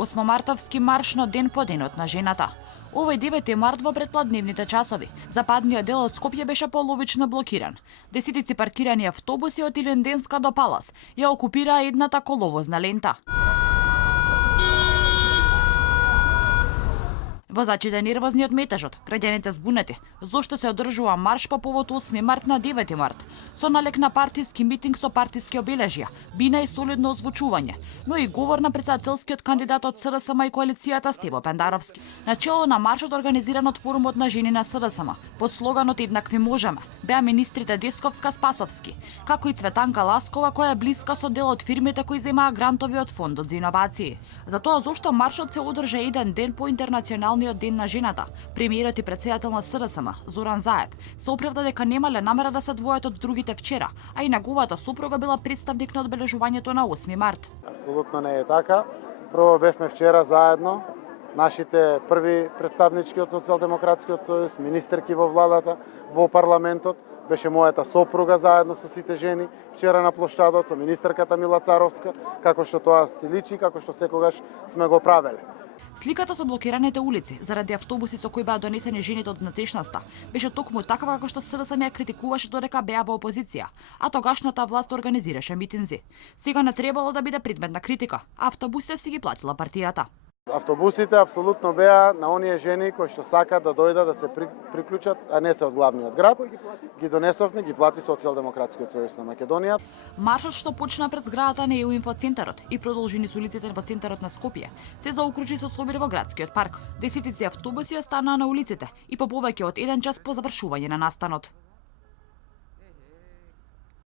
8-мартовски марш на ден по денот на жената. Овој 9 март во предпладневните часови, западниот дел од Скопје беше половично блокиран. Десетици паркирани автобуси од Илинденска до Палас ја окупираа едната коловозна лента. Возачите нервозни од метежот, граѓаните збунети, зошто се одржува марш по повод 8 март на 9 март, со налек на партиски митинг со партиски обележја, бина и солидно озвучување, но и говор на претседателскиот кандидат од СДСМ и коалицијата Стево Пендаровски. Начело на маршот организиран од форумот на жени на СДСМ, под слоганот "Еднакви можеме", беа министрите Десковска Спасовски, како и Цветанка Ласкова, која е блиска со дел од фирмите кои земаа грантови од Фондот за иновации. Затоа зошто маршот се одржа еден ден по интернационалниот ден на жената, премиерот и претседател на СДСМ Зоран Заев се оправда дека немале намера да се двојат од другите вчера, а и неговата сопруга била представник на одбележувањето на 8 март. Апсолутно не е така. Прво бевме вчера заедно, нашите први представнички од Социјалдемократскиот сојуз, министерки во владата, во парламентот, беше мојата сопруга заедно со сите жени вчера на площадот со министерката Мила Царовска, како што тоа си личи, како што секогаш сме го правеле. Сликата со блокираните улици заради автобуси со кои беа донесени жените од внатрешноста беше токму таква како што СДСМ ја критикуваше додека беа во опозиција, а тогашната власт организираше митинзи. Сега не требало да биде предмет на критика, а автобусите си ги платила партијата. Автобусите апсолутно беа на оние жени кои што сакаат да дојдат да се приклучат, а не се од главниот град. Ги донесовме, ги плати Социјалдемократскиот сојуз на Македонија. Маршот што почна пред зградата на ЕУ инфоцентарот и продолжи низ улиците во центарот на Скопје, се заокружи со собир во градскиот парк. Десетици автобуси останаа на улиците и по повеќе од 1 час по завршување на настанот.